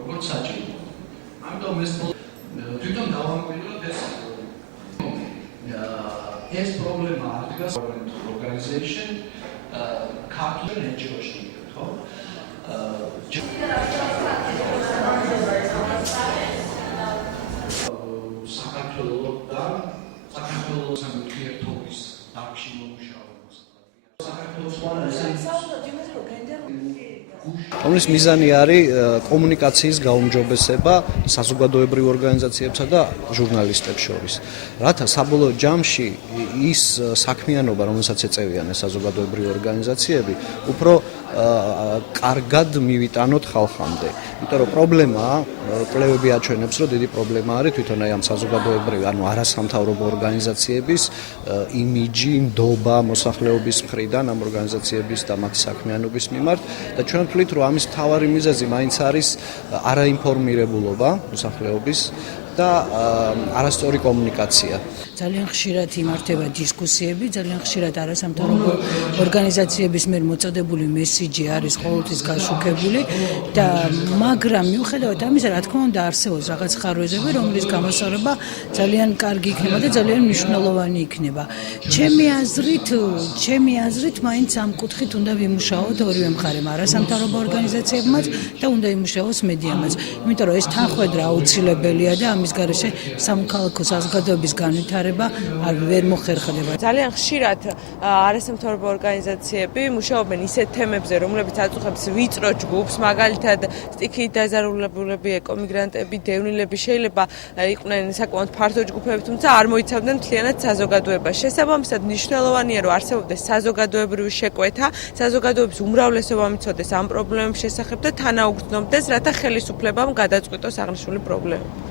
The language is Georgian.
როგორც საჭირო. ამიტომ ეს თვითონ დავამკვიდროთ ეს პრობლემა არ დგას organization ქართულ NGO-ში, ხო? საქართველოს ურთიერთობის დარგში მომუშავებას. რომლის მიზანი არის კომუნიკაციის გაუმჯობესება საზოგადოებრივ ორგანიზაციებსა და ჟურნალისტებს შორის. რათა საბოლოო ჯამში ის საქმიანობა, რომელსაც ეწევიან საზოგადოებრივი ორგანიზაციები, უფრო კარგად მივიტანოთ ხალხამდე. იმიტომ რომ პრობლემაა, კვლევები აჩვენებს, რომ დიდი პრობლემა არის თვითონ ამ საზოგადოებრივი, ანუ არასამთავრობო ორგანიზაციების იმიჯი, ნდობა მოსახლეობის მხრიდან ამ ორგანიზაციების და მათი საქმიანობის მიმართ და ჩვენ ვთვლით, რომ ამის მთავარი მიზეზი მაინც არის არაინფორმირებულობა მოსახლეობის და არასწორი კომუნიკაცია. ძალიან ხშირად იმართება დისკუსიები, ძალიან ხშირად არასამთავრობო ორგანიზაციების მიერ მოწოდებული მესიჯი არის ყოველთვის გაშუქებული და მაგრამ მიუხედავად ამისა, რა თქმა უნდა, არსებობს რაღაც ხარვეზები, რომლის გამოსწორება ძალიან კარგი იქნება და ძალიან მნიშვნელოვანი იქნება. ჩემი აზრით, მაინც ამ კუთხით უნდა ვიმუშაოთ ორივე მხარემ, არასამთავრობო ორგანიზაციებმაც და უნდა იმუშაოს მედიამაც. იმიტომ რომ ეს თანხმედრა აუცილებელია და ამის გარეშე სამოქალაქო საზოგადოების განვითარება ვერ მოხერხდება. ძალიან ხშირად არასამთავრობო ორგანიზაციები მუშაობენ ისეთ თემებზე, რომლებიც აწუხებს ვიწრო ჯგუფს, მაგალითად სტიქიით დაზარულებულები, ეკომიგრანტები, დევნილები შეიძლება იყვნენ საკმაოდ ფართო ჯგუფები, თუმცა არ მოიცავდნენ მთლიანად საზოგადოებას. შესაბამისად, მნიშვნელოვანია, რომ არსებობდეს საზოგადოებრივი შეკვეთა, საზოგადოების უმრავლესობა მიცოდეს ამ პრობლემების შესახებ და თანაუგრძნობდეს, რათა ხელისუფლებამ გადაწყვიტოს აღნიშნული პრობლემები.